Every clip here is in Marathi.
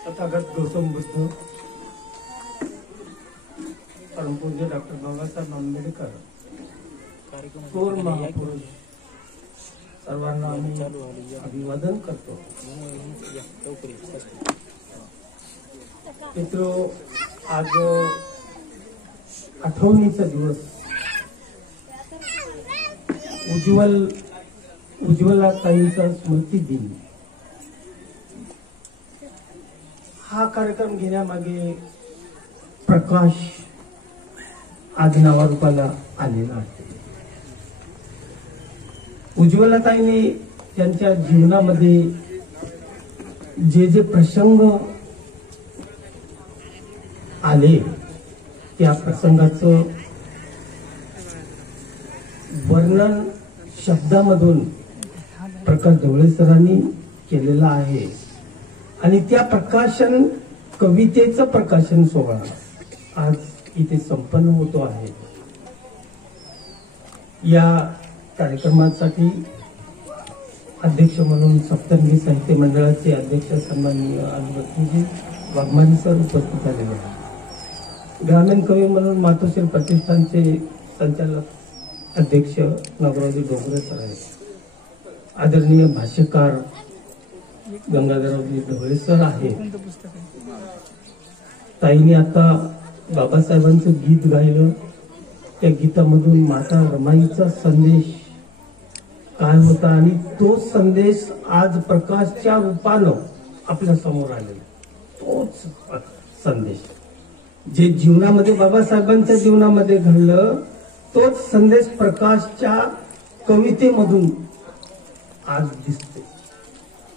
तथागत गौतम बुद्ध, परमपूज्य डॉक्टर बाबासाहेब आंबेडकर, थोर महापुरुष सर्वांना आम्ही अभिवादन करतो. मित्रो, आज आठवणीचा दिवस, उज्ज्वला ताईंचा स्मृती दिन. हा कार्यक्रम घेण्यामागे प्रकाश आज नावारूपाला आलेला आहे. उज्ज्वलाताईंनी त्यांच्या जीवनामध्ये जे प्रसंग आले त्या प्रसंगाचं वर्णन शब्दामधून प्रकाश ढवळे सरांनी केलेलं आहे. आणि त्या कवितेचं प्रकाशन सोहळा आज इथे संपन्न होतो आहे. या कार्यक्रमासाठी अध्यक्ष म्हणून सप्तरंगी साहित्य मंडळाचे अध्यक्ष सन्माननीय अनुवर्तीजी वाघमारे सर उपस्थित झालेले आहेत. ग्रामीण कवी म्हणून मातोश्री प्रतिष्ठानचे संचालक अध्यक्ष नागरावजी डोंगरे सर आहेत. आदरणीय भाष्यकार गंगाधररावजी ढवळे सर आहेत. ताईने आता बाबासाहेबांचं गीत गायलं. त्या गीतामधून माता रमाईचा संदेश काय होता आणि तो संदेश आज प्रकाशच्या रूपानं आपल्या समोर आलेला. तोच संदेश जे जीवनामध्ये बाबासाहेबांच्या जीवनामध्ये घडलं, तोच संदेश प्रकाशच्या कवितेमधून आज दिसते.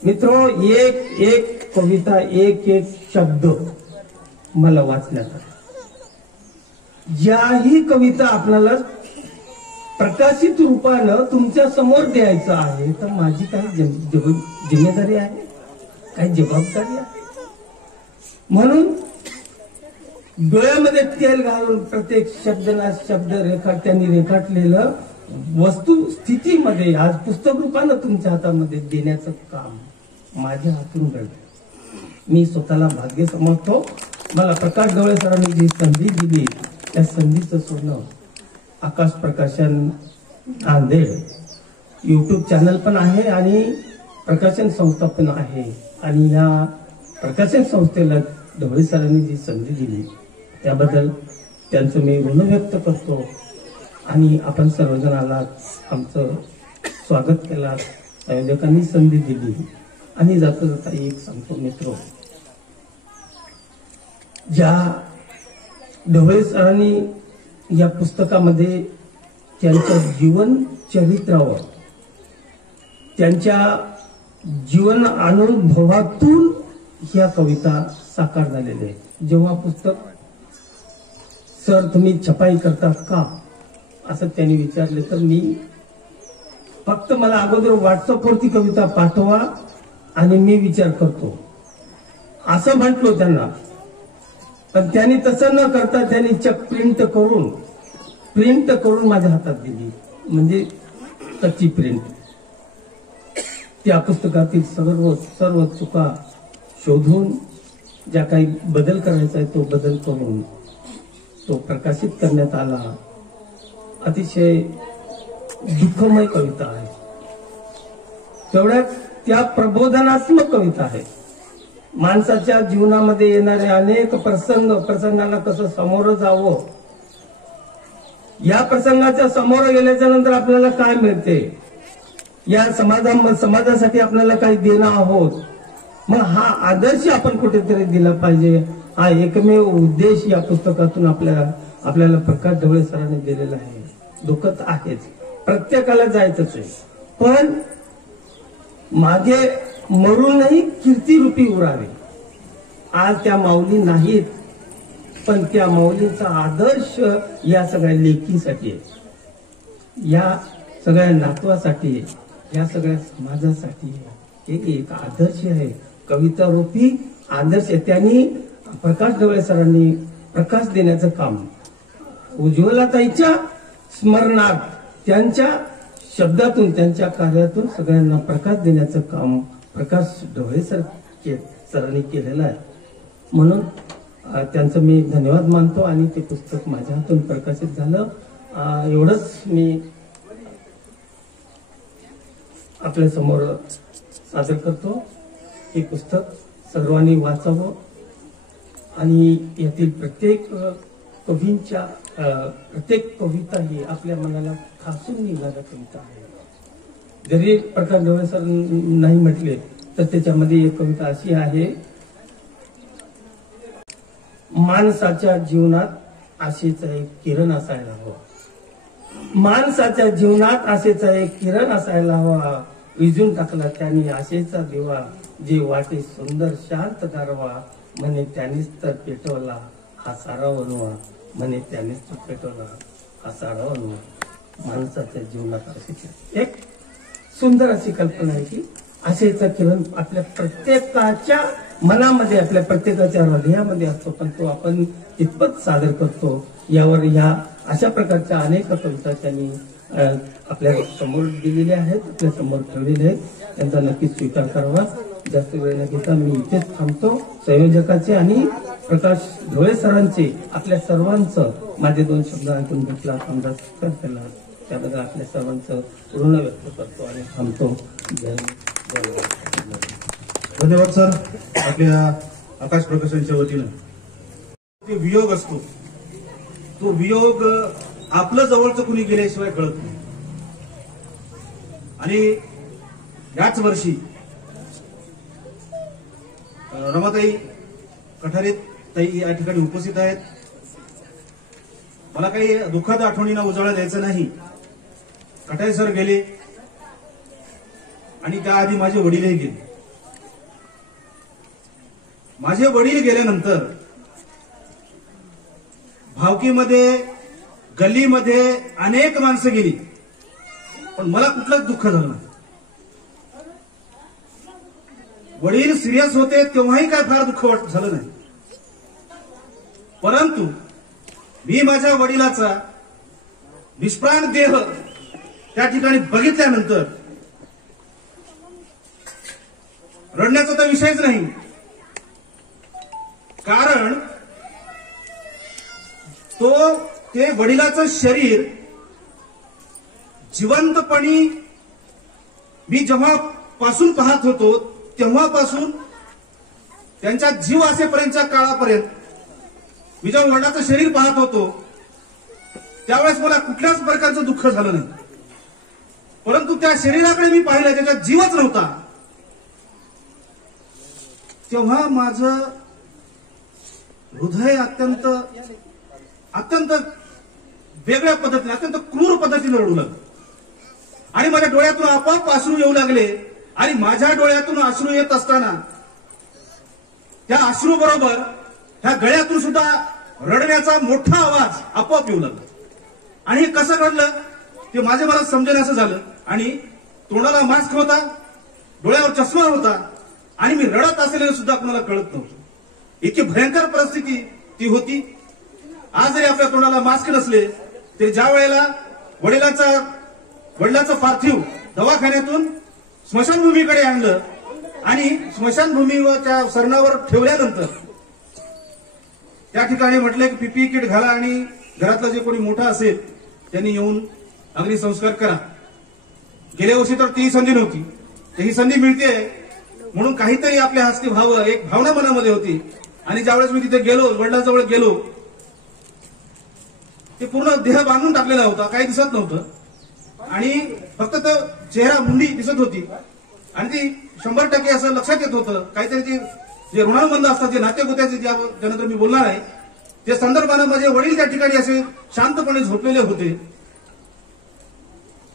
मित्रो, एक एक कविता, एक एक शब्द मला वाचण्यात आला. ज्याही कविता आपल्याला प्रकाशित रूपानं तुमच्या समोर द्यायचं आहे, तर माझी काही जिम्मेदारी आहे, काही जबाबदारी आहे. म्हणून डोळ्यामध्ये तेल घालून प्रत्येक शब्दाला शब्द त्यांनी रेखाटलेलं वस्तुस्थितीमध्ये आज पुस्तक रूपानं तुमच्या हातामध्ये देण्याचं काम माझ्या हातून घडलं. मी स्वतःला भाग्य समजतो. मला प्रकाश ढवळे सरांनी जी संधी दिली, त्या संधीचं सोनं आकाश प्रकाशन नांदेड YouTube चॅनल पण आहे आणि प्रकाशन संस्था पण आहे. आणि या प्रकाशन संस्थेला ढवळे सरांनी जी संधी दिली त्याबद्दल त्यांचं मी ऋण व्यक्त करतो. आणि आपण सर्वजण आलात, आमचं स्वागत केलं, आयोजकांनी संधी दिली. आणि जाता जाता एक सांगतो मित्रो, ज्या ढवळे सरांनी या पुस्तकामध्ये त्यांच्या जीवन चरित्रावर, त्यांच्या जीवन अनुभवातून ह्या कविता साकार झालेल्या आहेत. जेव्हा पुस्तक सर तुम्ही छपाई करतात का असं त्यांनी विचारले, तर मी फक्त मला अगोदर व्हॉट्सअपवरती कविता पाठवा आणि मी विचार करतो असं म्हटलो त्यांना. पण त्यांनी तसं न करता त्यांनी चक प्रिंट करून माझ्या हातात दिली, म्हणजे कच्ची प्रिंट. त्या पुस्तकातील सर्व चुका शोधून ज्या काही बदल करायचा आहे तो बदल करून तो प्रकाशित करण्यात आला. अतिशय दुःखमय कविता आहे, तेवढ्याच त्या प्रबोधनात्मक कविता आहे. माणसाच्या जीवनामध्ये येणारे अनेक प्रसंगाला कसं सामोरं जावं, या प्रसंगाच्या समोर गेल्याच्या नंतर आपल्याला काय मिळते, या समाजासाठी आपल्याला काही देणं आहोत, मग हा आदर्श आपण कुठेतरी दिला पाहिजे. हा एकमेव उद्देश या पुस्तकातून आपल्याला प्रकाश ढवळे सरांनी दिलेला आहे. दुखत आहेच, प्रत्येकाला जायचंच आहे, पण मागे मरूनही कीर्तिरूपी उरावे. आज त्या माऊली नाहीत, पण त्या माऊलीचा आदर्श या सगळ्या लेकीसाठी आहे, या सगळ्या नातवासाठी, या सगळ्या समाजासाठी एक आदर्श आहे, कविता रूपी आदर्श. त्यांनी प्रकाश ढवळे सरांनी प्रकाश देण्याचं काम उज्ज्वलाताईच्या स्मरणार्थ, त्यांच्या शब्दातून त्यांच्या कार्यातून सगळ्यांना प्रकाश देण्याचं काम प्रकाश ढवळे सरांनी केलेलं आहे. म्हणून त्यांचं मी धन्यवाद मानतो आणि ते पुस्तक माझ्या हातून प्रकाशित झालं. एवढंच मी आपल्या समोर सादर करतो. हे पुस्तक सर्वांनी वाचावं आणि यातील प्रत्येक कवींच्या प्रत्येक कविता ही आपल्या मनाला खासून निघणाऱ्या कविता आहे. जरी प्रकाश ढवळे सर नाही म्हटले तर त्याच्यामध्ये एक कविता अशी आहे, माणसाच्या जीवनात आशेचा एक किरण असायला हवा. माणसाच्या जीवनात आशेचा एक किरण असायला हवा. विझून टाकला त्यांनी आशेचा दिवा, जे वाटे सुंदर शांत गारवा. म्हणे त्यांनीच तर पेटवला हा सारा वनवा. म्हणे त्यांनीच तर पेटवला हा सारा वनवा. माणसाच्या जीवनात आशेचा एक सुंदर अशी कल्पना आहे की आशेचा किरण आपल्या प्रत्येकाच्या मनामध्ये आपल्या प्रत्येकाच्या हृदयामध्ये असतो, पण तो आपण कितपत सादर करतो यावर ह्या अशा प्रकारच्या अनेक कविता त्यांनी आपल्या समोर दिलेल्या आहेत, आपल्या समोर ठेवलेल्या आहेत. त्यांचा नक्कीच स्वीकार करावा. जास्त वेळ न घेता मी इथेच थांबतो. संयोजकाचे आणि प्रकाश ढवळे सरांचे आपल्या सर्वांचं माझे 2 शब्द ऐकून घेतला, समजा स्वीकार केला, त्याबद्दल आपल्या सर्वांचं ऋण व्यक्त करतो आणि थांबतो. जय धन्यवाद सर. आपल्या आकाश प्रकाशनच्या वतीनं ते वियोग असतो, तो वियोग आपलं जवळचं कुणी गेल्याशिवाय कळत नाही. आणि याच वर्षी रमाताई कठारे ताई या ठिकाणी उपस्थित आहेत. मला काही दुःखद आठवणींना उजाळा द्यायचा नाही. कठारे सर गेले आणि त्याआधी माझे वडीलही गेले. माझे वडील गेल्यानंतर भावकीमध्ये गल्लीमध्ये अनेक माणसं गेली, पण मला कुठलंच दुःख झालं नाही. वडील सिरियस होते तेव्हाही काय फार दुःख झालं नाही. परंतु मी माझ्या वडिलाचा निष्प्राण देह त्या ठिकाणी बघितल्यानंतर रडण्याचा तर विषयच नाही. कारण ते वडिलाचं शरीर जिवंतपणी मी जेव्हा पासून पाहत होतो तेव्हापासून त्यांच्या जीव असेपर्यंतच्या काळापर्यंत मी जेव्हा वडिलाचं शरीर पाहत होतो त्यावेळेस मला कुठल्याच प्रकारचं दुःख झालं नाही. परंतु त्या शरीराकडे मी पाहिलं, त्याच्यात जीवच नव्हता. तेव्हा माझं हृदय अत्यंत वेगळ्या पद्धतीने, अत्यंत क्रूर पद्धतीने रडू लागलं आणि माझ्या डोळ्यातून आपोआप अश्रू येऊ लागले. आणि माझ्या डोळ्यातून अश्रू येत असताना त्या अश्रू बरोबर ह्या गळ्यातून सुद्धा रडण्याचा मोठा आवाज आपोआप येऊ लागला. आणि हे कसं घडलं ते मला समजेन असं झालं. आणि तोंडाला मास्क होता, डोळ्यावर चष्मा होता आणि मी रडत असलेलं सुद्धा कोणाला कळत नव्हतं. इतकी भयंकर परिस्थिती ती होती. आज जरी आपल्या तोंडाला मास्क नसले तरी ज्या वेळेला वडिलाचं पार्थिव दवाखान्यातून स्मशानभूमीकडे आणलं आणि स्मशानभूमीच्या सरणावर ठेवल्यानंतर त्या ठिकाणी म्हटले की पीपी किट घाला आणि घरातला जे कोणी मोठा असेल त्यांनी येऊन अग्निसंस्कार करा. गेल्या वर्षी तर ती संधी नव्हती, ही संधी मिळते म्हणून काहीतरी आपल्या हस्ते व्हावं एक भावना मनामध्ये होती. आणि ज्यावेळेस मी तिथे गेलो, वडिलांजवळ गेलो, ते पूर्ण देह बांधून टाकलेला होता, काही दिसत नव्हतं आणि फक्त तो चेहरा मुंडी दिसत होती. आणि ती 100% असं लक्षात येत होतं काहीतरी ते जे ऋणानुबंध असतात, जे नातेगोत्याचे ज्यानंतर मी बोलणार आहे ते संदर्भानं माझे वडील त्या ठिकाणी असे शांतपणे झोपलेले होते.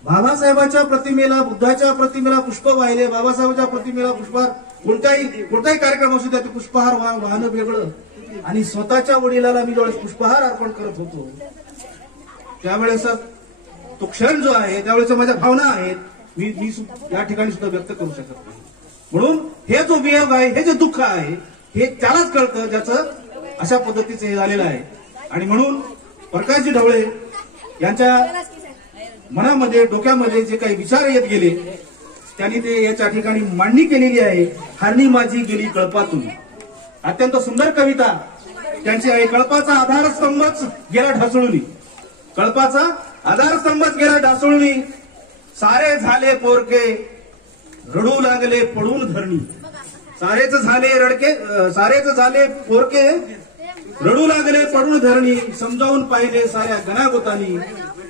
बाबासाहेबांच्या प्रतिमेला, बुद्धाच्या प्रतिमेला पुष्प वाहिले, बाबासाहेबांच्या प्रतिमेला पुष्पहार, कोणताही कार्यक्रम असू त्या पुष्पहार वाहणं वेगळं. आणि स्वतःच्या वडिलाला मी ज्यावेळेस पुष्पहार अर्पण करत होतो त्यावेळेस तो क्षण जो आहे, त्यावेळेस माझ्या भावना आहेत मी या ठिकाणी सुद्धा व्यक्त करू शकत नाही. म्हणून हे जो वियोग आहे, हे जे दुःख आहे, हे त्यालाच कळतं ज्याचं अशा पद्धतीचं हे झालेलं आहे. आणि म्हणून प्रकाशजी ढवळे यांच्या मनामध्ये डोक्यामध्ये जे काही विचार येत गेले त्यांनी ते याच्या ठिकाणी मांडणी केलेली आहे. हरणी माझी गेली कळपातून. अत्यंत सुंदर कविता त्यांची आहे. कळपाचा आधारस्तंभच गेला ढासळून. कळपाचा आधारस्तंभच गेला ढासळून. सारे झाले पोरके रडू लागले पडून धरणी. सारेच झाले पोरके रडू लागले पडून धरणी. समजावून पाहिले साऱ्या गणागोतानी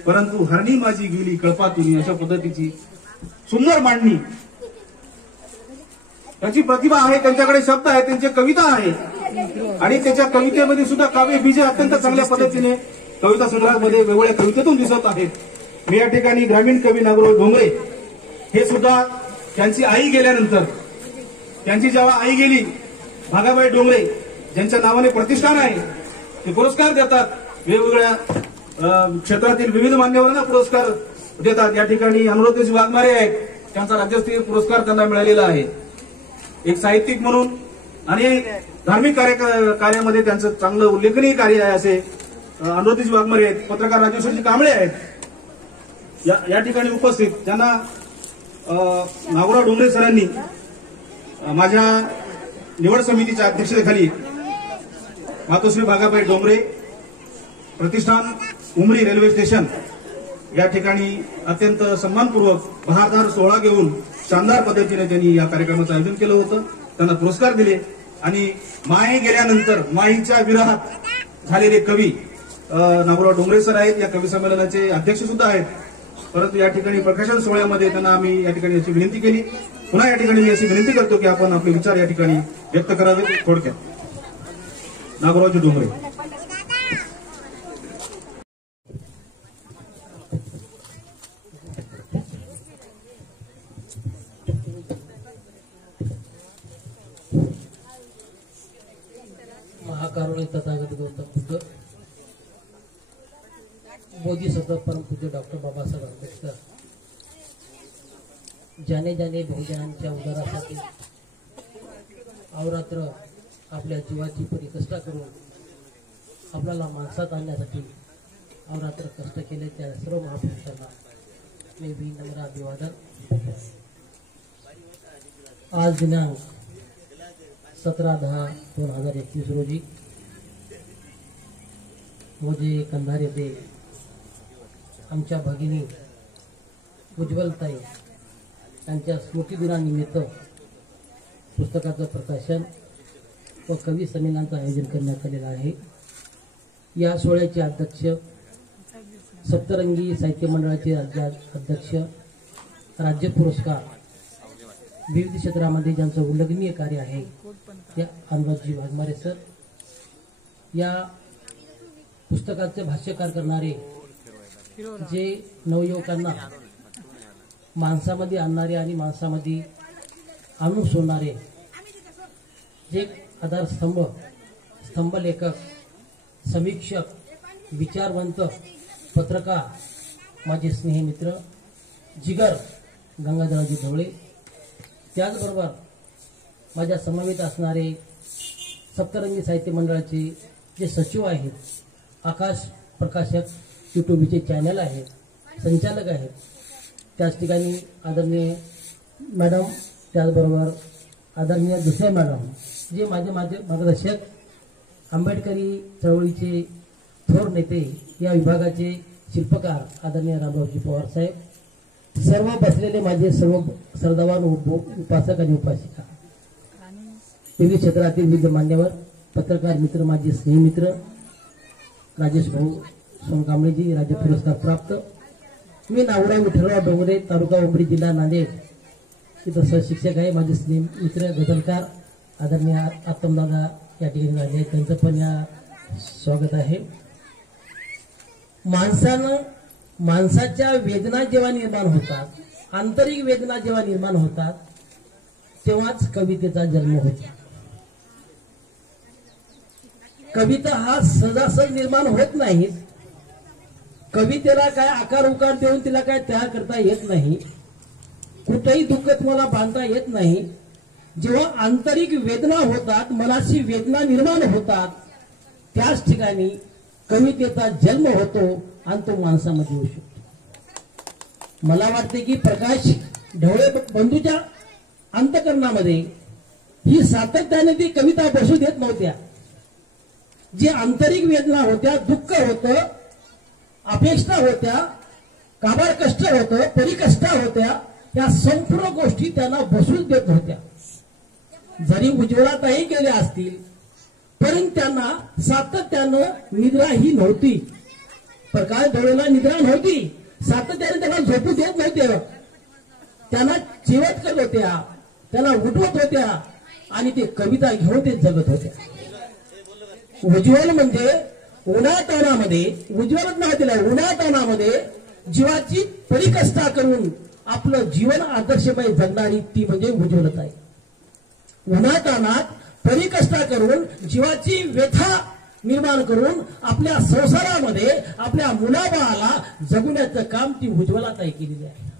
परंतु हरणी माझी गेली कळपातून. अशा पद्धतीची सुंदर मांडणी. त्याची प्रतिभा आहे, त्यांच्याकडे शब्द आहे, त्यांची कविता आहे आणि त्याच्या कवितेमध्ये सुद्धा काव्य बीज अत्यंत चांगल्या पद्धतीने कविता संग्रहामध्ये वेगवेगळ्या कवितेतून दिसत आहेत. मी या ठिकाणी ग्रामीण कवी नागराव डोंगरे हे सुद्धा त्यांची आई गेल्यानंतर, त्यांची जेव्हा आई गेली भागाबाई डोंगरे ज्यांच्या नावाने प्रतिष्ठान आहे, ते पुरस्कार देतात. वेगवेगळ्या क्षेत्रातील विविध मान्यवरांना पुरस्कार देतात. या ठिकाणी अनुराधेश वाघमारे आहेत, त्यांचा राज्यस्तरीय पुरस्कार त्यांना मिळालेला आहे. एक साहित्यिक म्हणून आणि धार्मिक कार्यामध्ये त्यांचं चांगलं उल्लेखनीय कार्य आहे असे अनुराधेश वाघमारे आहेत. पत्रकार राजेश्वरजी कांबळे आहेत या ठिकाणी उपस्थित, ज्यांना नागोराव डोंगरे सरांनी माझ्या निवड समितीच्या अध्यक्षतेखाली मातोश्री भागाबाई डोंगरे प्रतिष्ठान उमरी रेल्वे स्टेशन या ठिकाणी अत्यंत सन्मानपूर्वक बहारदार सोहळा घेऊन शानदार पद्धतीने त्यांनी या कार्यक्रमाचं आयोजन केलं होतं. त्यांना पुरस्कार दिले आणि माई गेल्यानंतर माईच्या विरहात झालेले कवी नागोराव डोंगरे सर आहेत. या कवी संमेलनाचे अध्यक्ष सुद्धा आहेत. परंतु या ठिकाणी प्रकाशन सोहळ्यामध्ये त्यांना आम्ही या ठिकाणी अशी विनंती केली. पुन्हा या ठिकाणी मी अशी विनंती करतो की आपण आपले विचार या ठिकाणी व्यक्त करावे. थोडक्यात नागोरावजी डोंगरे. महाकारुणी तथागत गौतम बुद्ध, बोधिसत्व परमपूज्य डॉक्टर बाबासाहेब आंबेडकर, ज्याने ज्याने बहुजनांच्या उद्धारासाठी अहोरात्र आपल्या जीवाची परिकष्ट करून आपल्याला माणसात आणण्यासाठी अहोरात्र कष्ट केले, त्या सर्व महापुरुषांना मी विनम्र अभिवादन. आज दिनांक 17/10/2021 रोजी मोजे कंधार येथे आमच्या भगिनी उज्ज्वलताई यांच्या स्मृतिदिनानिमित्त पुस्तकाचं प्रकाशन व कवी संमेलनाचं आयोजन करण्यात आलेलं आहे. या सोहळ्याचे अध्यक्ष, सप्तरंगी साहित्य मंडळाचे अध्यक्ष, राज्य पुरस्कार विविध क्षेत्रामध्ये ज्यांचं उल्लेखनीय कार्य आहे त्या अनुराधजी वाघमारे सर, या पुस्तकाचे भाष्यकार करणारे, जे नवयुवकांना माणसामध्ये आणणारे आणि माणसामध्ये आणून सोडणारे जे आधारस्तंभ, स्तंभलेखक, समीक्षक, विचारवंत, पत्रकार, माझे स्नेहमित्र जिगर गंगाधरजी ढवळे, त्याचबरोबर माझ्या समवेत असणारे सप्तरंगी साहित्य मंडळाचे जे सचिव आहेत, आकाश प्रकाशक युट्यूबचे चॅनल आहेत, संचालक आहेत, त्याच ठिकाणी आदरणीय मॅडम, त्याचबरोबर आदरणीय दुसऱ्या मॅडम, जे माझे मार्गदर्शक, आंबेडकरी चळवळीचे थोर नेते, या विभागाचे शिल्पकार आदरणीय रामरावजी पवार साहेब, सर्व बसलेले माझे सर्व श्रद्धावान उपासक आणि उपासिका, विविध क्षेत्रातील विविध मान्यवर, पत्रकार मित्र, माझे स्नेहमित्र राजेश भाऊ सोनकांबळेजी, राज्य पुरस्कार प्राप्त. मी नागोराव विठ्ठलराव डोंगरे, तालुका उमरी, जिल्हा नांदेड इथं सहशिक्षक आहे. माझे स्नेहमित्र गझलकार आदरणीय आत्मदादा या ठिकाणी झाले, त्यांचं पण या स्वागत आहे. माणसाच्या वेदना जेव्हा निर्माण होतात, आंतरिक वेदना जेव्हा निर्माण होतात, तेव्हाच कवितेचा जन्म होतो. कविता हा सहजासहज निर्माण होत नाही. कवितेला काय आकार उकार देऊन तिला काय तयार करता येत नाही. कुठेही दुःख तुम्हाला बांधता येत नाही. जेव्हा आंतरिक वेदना होतात, मनाची वेदना निर्माण होतात, त्याच ठिकाणी कवितेचा जन्म होतो आणि तो माणसामध्ये होऊ शकतो. मला वाटते की प्रकाश ढवळे बंधूच्या अंतकरणामध्ये ही सातत्याने ती कविता बसू देत नव्हत्या. जी आंतरिक वेदना होत्या, दुःख होतं, अपेक्षा होत्या, काबाड कष्ट होतं, परिकष्टा होत्या, या संपूर्ण गोष्टी त्यांना बसूच देत होत्या. जरी उज्ज्वलाताई गेल्या असतील परंतु त्यांना सातत्यानं निद्रा ही नव्हती. प्रकाश ढवळेला निद्रा नव्हती, सातत्याने त्यांना झोपू देत नव्हते. त्यांना जेवत करत होत्या, त्यांना उठवत होत्या आणि ते कविता घेऊन ते जगत होत्या. उज्ज्वल म्हणजे उन्हातानामध्ये, उज्ज्वलच नाव दिलं, उन्हातानामध्ये जीवाची परिकष्टा करून आपलं जीवन आदर्शमय जगणारी ती म्हणजे उज्ज्वलता आहे. उन्हातानात परिकष्टा करून जीवाची व्यथा निर्माण करून आपल्या संसारामध्ये आपल्या मुलाबाळाला जगवण्याचं काम ती उज्ज्वलाताई केलेली आहे.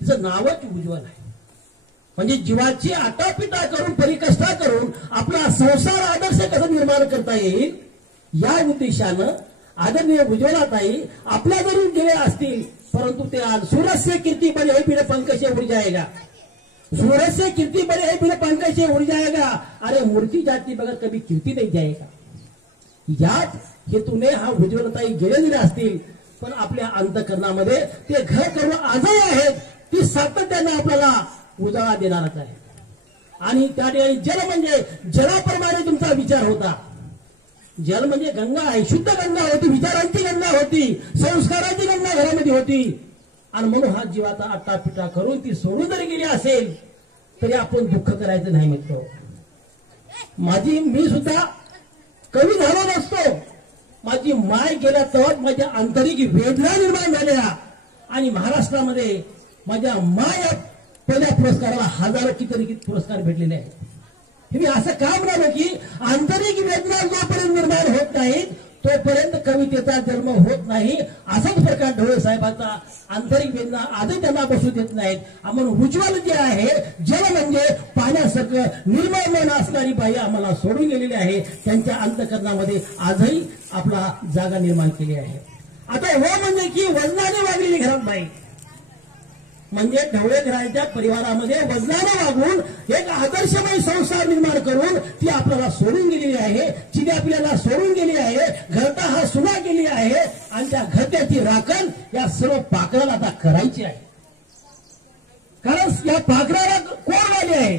तिचं नावच उज्ज्वल आहे. म्हणजे जीवाची आटापिटा करून परिकष्टा करून आपला संसार आदर्श कसं निर्माण करता येईल या उद्देशानं आदरणीय उज्ज्वलाताई आपल्या जरूर गेले असतील, परंतु ते आज सूरज से कीर्ती बड़े है बिना पंख से उड़ जाएगा, सूरज से कीर्ती बड़े है बिना पंख से उड़ जाएगा, अरे मूर्ति जाती बगैर कभी कीर्ती नहीं जाएगा. याच हेतूने हा उज्ज्वलताई गेलेले असतील, पण आपल्या अंतकरणामध्ये ते घर करून आजही आहेत. ती सातत्याने आपल्याला उजाळा देणारच आहे. आणि त्या ठिकाणी जल म्हणजे जलाप्रमाणे तुमचा विचार होता. जल म्हणजे गंगा आहे, शुद्ध गंगा होती, विचारांची गंगा होती, संस्कारांची गंगा घरामध्ये होती. आणि म्हणून हा जीवाचा आटापिटा करून ती सोडून जरी गेली असेल तरी आपण दुःख करायचं नाही मित्र. मी सुद्धा कवी झालो नसतो. माझी माय गेल्या तेव्हा माझ्या आंतरिक वेदना निर्माण झाल्या आणि महाराष्ट्रामध्ये माझ्या माय पहिल्या पुरस्काराला हजारो किती पुरस्कार भेटलेले आहेत. हे मी असं का म्हणालो की आंतरिक वेदना जोपर्यंत निर्माण होत नाहीत तोपर्यंत कवितेचा जन्म होत नाही. असाच प्रकार ढवळे साहेबांचा आंतरिक वेदना आजही त्यांना बसू देत नाहीत. म्हणून उज्ज्वल जे आहे, जल म्हणजे पाण्यासारखं निर्मळ मन असणारी बाई आम्हाला सोडून गेलेली आहे. त्यांच्या अंतकरणामध्ये आजही आपला जागा निर्माण केली आहे. आता हो म्हणजे की वजनाने वागलेली घरात बाई, म्हणजे ढवळे घराच्या परिवारामध्ये वजनाने वागून एक आदर्शमय संसार निर्माण करून ती आपल्याला सोडून गेलेली आहे. तिने आपल्याला सोडून गेली आहे. घरटा हा सुना गेली आहे आणि त्या घरट्याची राखण या सर्व पाखराला आता करायची आहे. कारण या पाखराला कोण वाली आहे?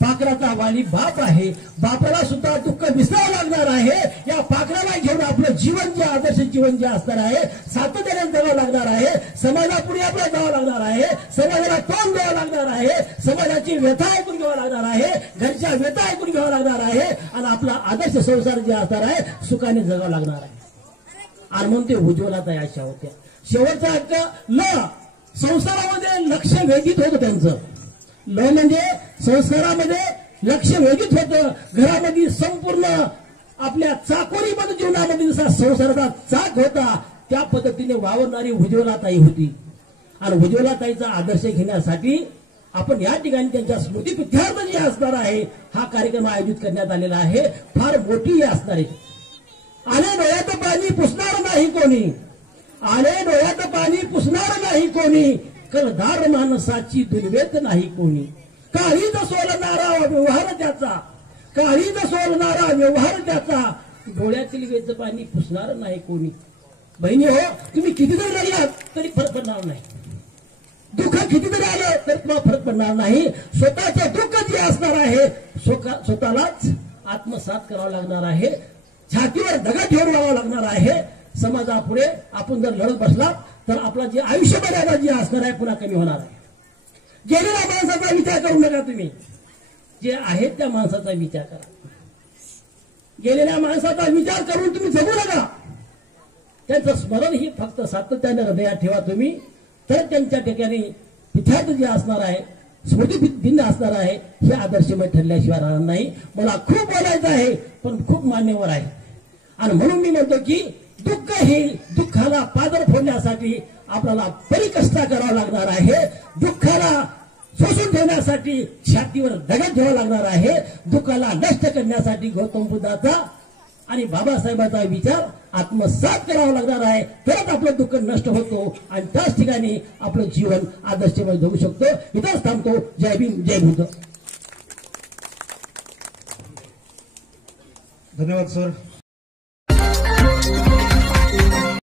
पाखराचा वाली बाप आहे. बापाला सुद्धा दुःख विसरावं लागणार आहे. या पाखराला घेऊन आपलं जीवन जे आदर्श जीवन जे असणार आहे सातत्याने जगावं लागणार आहे. समाजापुढे आपल्याला जावं लागणार आहे. समाजाला तोंड द्यावं लागणार आहे. समाजाची व्यथा ऐकून घ्यावं लागणार आहे. घरच्या व्यथा ऐकून घ्यावं लागणार आहे आणि आपला आदर्श संसार जे असणार आहे सुखाने जगावं लागणार आहे. आणि म्हणून ते उज्ज्वलाताई अशा होत्या. शेवटचा हक्क ल संसारामध्ये लक्ष वेधित होतं त्यांचं. ल म्हणजे संसारामध्ये लक्ष वेधित होतं. घरामध्ये संपूर्ण आपल्या चाकोरीमध्ये जीवनामध्ये जसा संसाराचा चाक होता त्या पद्धतीने वावरणारी उज्ज्वलाताई होती. आणि उज्ज्वलाताईचा आदर्श घेण्यासाठी आपण या ठिकाणी त्यांच्या स्मृतिप्रित्यर्थ जे असणार आहे हा कार्यक्रम आयोजित करण्यात आलेला आहे. फार मोठी असणार आहे. आले डोळ्यात पाणी पुसणार नाही कोणी, आले डोळ्यात पाणी पुसणार नाही कोणी, करदार माणसाची दुर्वेद नाही कोणी, काळीज सोलणारा व्यवहार त्याचा, काळीज सोलणारा व्यवहार त्याचा, डोळ्यातील वेद पाणी पुसणार नाही कोणी. बहिणी हो, तुम्ही किती जरी रडलात तरी फरक पडणार नाही. दुःख किती जरी आलं तरी तुम्हाला फरक पडणार नाही. स्वतःचं दुःख जे असणार आहे स्वतःलाच आत्मसात करावं लागणार आहे. छातीवर दगड ठेवून राहावं लागणार आहे. समाजापुढे आपण जर लढत बसलात तर आपला जे आयुष्य मर्यादा जी असणार आहे पुन्हा कमी होणार आहे. गेलेल्या माणसाचा विचार करू नका. तुम्ही जे आहेत त्या माणसाचा विचार करा. गेलेल्या माणसाचा विचार करून तुम्ही जगू नका. त्यांचं स्मरण ही फक्त सातत्याने हृदयात ठेवा तुम्ही, तर त्यांच्या ठिकाणी पिथार्थ जे असणार आहे स्मृती भिन्न असणार आहे हे आदर्शमय ठरल्याशिवाय राहणार नाही. मला खूप बोलायचं आहे पण खूप मान्यवर आहे. आणि म्हणून मी म्हणतो की दुःख हे दुःखाला पादर फोडण्यासाठी आपल्याला परिकष्टा करावा लागणार आहे. दुःखाला शोषून ठेवण्यासाठी छातीवर दगड ठेवावा लागणार आहे. दुःखाला नष्ट करण्यासाठी गौतम बुद्धाचा आणि बाबासाहेबांचा विचार आत्मसात करावा लागणार आहे, तरच आपलं दुःख नष्ट होतो आणि त्याच ठिकाणी आपलं जीवन आदर्शमय जगू शकतो. इथंच थांबतो. जय भीम, जय बुद्ध. धन्यवाद सर.